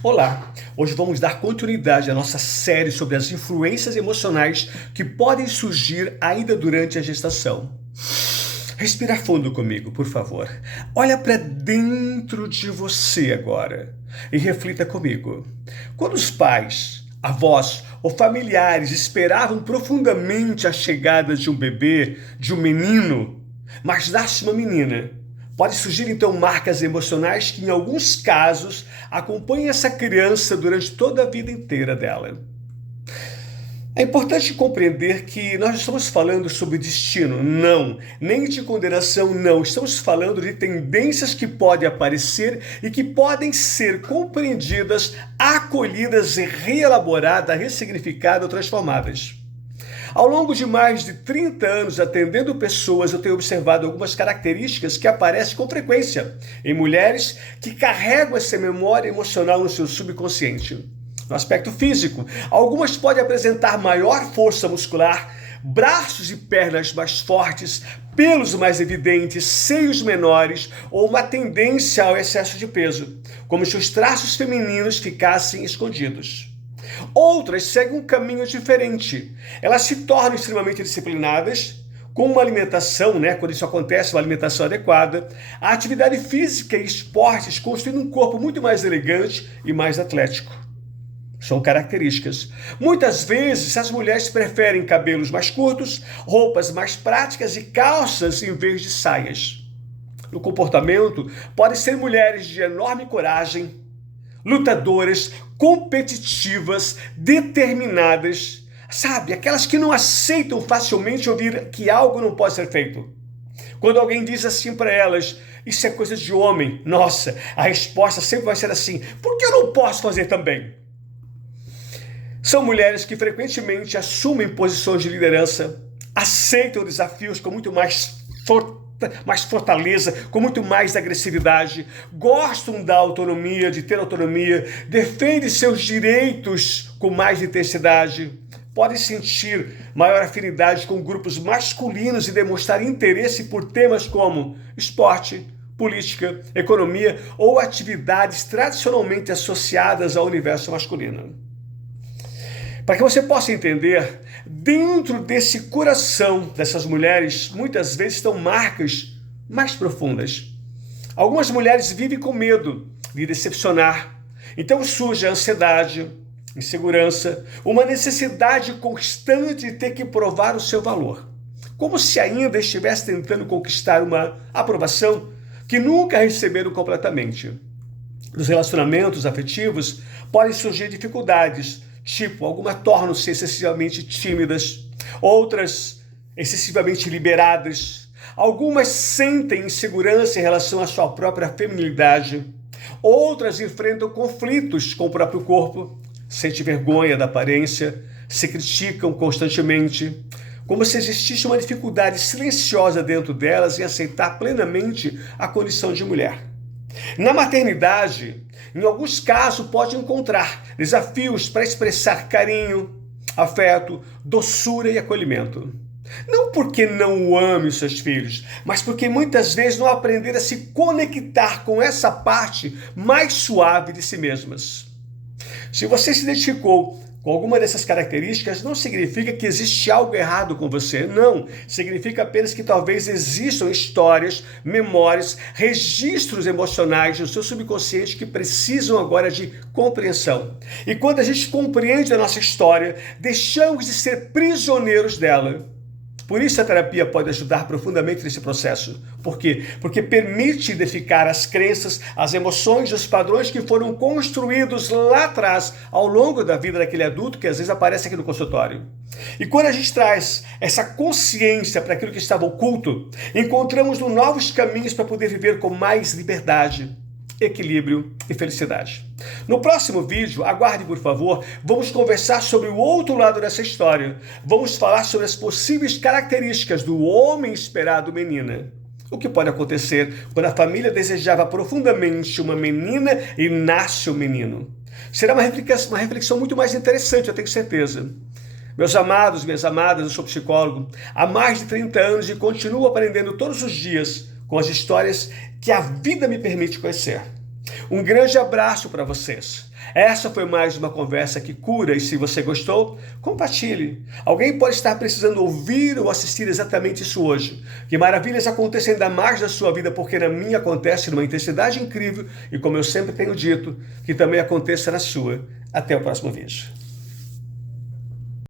Olá! Hoje vamos dar continuidade à nossa série sobre as influências emocionais que podem surgir ainda durante a gestação. Respira fundo comigo, por favor. Olha para dentro de você agora e reflita comigo. Quando os pais, avós ou familiares esperavam profundamente a chegada de um bebê, de um menino, mas nasce uma menina, pode surgir então marcas emocionais que, em alguns casos, acompanham essa criança durante toda a vida inteira dela. É importante compreender que nós não estamos falando sobre destino, não, nem de condenação, não. Estamos falando de tendências que podem aparecer e que podem ser compreendidas, acolhidas e reelaboradas, ressignificadas ou transformadas. Ao longo de mais de 30 anos atendendo pessoas, eu tenho observado algumas características que aparecem com frequência em mulheres que carregam essa memória emocional no seu subconsciente. No aspecto físico, algumas podem apresentar maior força muscular, braços e pernas mais fortes, pelos mais evidentes, seios menores ou uma tendência ao excesso de peso, como se os traços femininos ficassem escondidos. Outras seguem um caminho diferente. Elas se tornam extremamente disciplinadas, com uma alimentação, quando isso acontece, uma alimentação adequada, a atividade física e esportes construindo um corpo muito mais elegante e mais atlético. São características. Muitas vezes as mulheres preferem cabelos mais curtos, roupas mais práticas e calças em vez de saias. No comportamento, podem ser mulheres de enorme coragem, lutadoras, competitivas, determinadas, sabe? Aquelas que não aceitam facilmente ouvir que algo não pode ser feito. Quando alguém diz assim para elas, isso é coisa de homem, nossa, a resposta sempre vai ser assim, por que eu não posso fazer também? São mulheres que frequentemente assumem posições de liderança, aceitam desafios com muito mais fortaleza, com muito mais agressividade, gostam da autonomia, de ter autonomia, defendem seus direitos com mais intensidade, podem sentir maior afinidade com grupos masculinos e demonstrar interesse por temas como esporte, política, economia ou atividades tradicionalmente associadas ao universo masculino. Para que você possa entender, dentro desse coração dessas mulheres, muitas vezes estão marcas mais profundas. Algumas mulheres vivem com medo de decepcionar. Então surge a ansiedade, insegurança, uma necessidade constante de ter que provar o seu valor. Como se ainda estivesse tentando conquistar uma aprovação que nunca receberam completamente. Nos relacionamentos afetivos podem surgir dificuldades, tipo, algumas tornam-se excessivamente tímidas, outras excessivamente liberadas, algumas sentem insegurança em relação à sua própria feminilidade, outras enfrentam conflitos com o próprio corpo, sentem vergonha da aparência, se criticam constantemente, como se existisse uma dificuldade silenciosa dentro delas em aceitar plenamente a condição de mulher. Na maternidade, em alguns casos, pode encontrar desafios para expressar carinho, afeto, doçura e acolhimento. Não porque não ame os seus filhos, mas porque muitas vezes não aprenderam a se conectar com essa parte mais suave de si mesmas. Se você se identificou com alguma dessas características, não significa que existe algo errado com você, não. Significa apenas que talvez existam histórias, memórias, registros emocionais no seu subconsciente que precisam agora de compreensão. E quando a gente compreende a nossa história, deixamos de ser prisioneiros dela. Por isso a terapia pode ajudar profundamente nesse processo. Por quê? Porque permite identificar as crenças, as emoções, os padrões que foram construídos lá atrás, ao longo da vida daquele adulto que às vezes aparece aqui no consultório. E quando a gente traz essa consciência para aquilo que estava oculto, encontramos novos caminhos para poder viver com mais liberdade, equilíbrio e felicidade. No próximo vídeo, aguarde por favor, vamos conversar sobre o outro lado dessa história. Vamos falar sobre as possíveis características do homem esperado menina. O que pode acontecer quando a família desejava profundamente uma menina e nasce um menino. Será uma reflexão muito mais interessante, eu tenho certeza. Meus amados, minhas amadas, eu sou psicólogo há mais de 30 anos e continuo aprendendo todos os dias com as histórias que a vida me permite conhecer. Um grande abraço para vocês. Essa foi mais uma conversa que cura e se você gostou, compartilhe. Alguém pode estar precisando ouvir ou assistir exatamente isso hoje. Que maravilhas aconteçam ainda mais na sua vida, porque na minha acontece numa intensidade incrível e como eu sempre tenho dito, que também aconteça na sua. Até o próximo vídeo.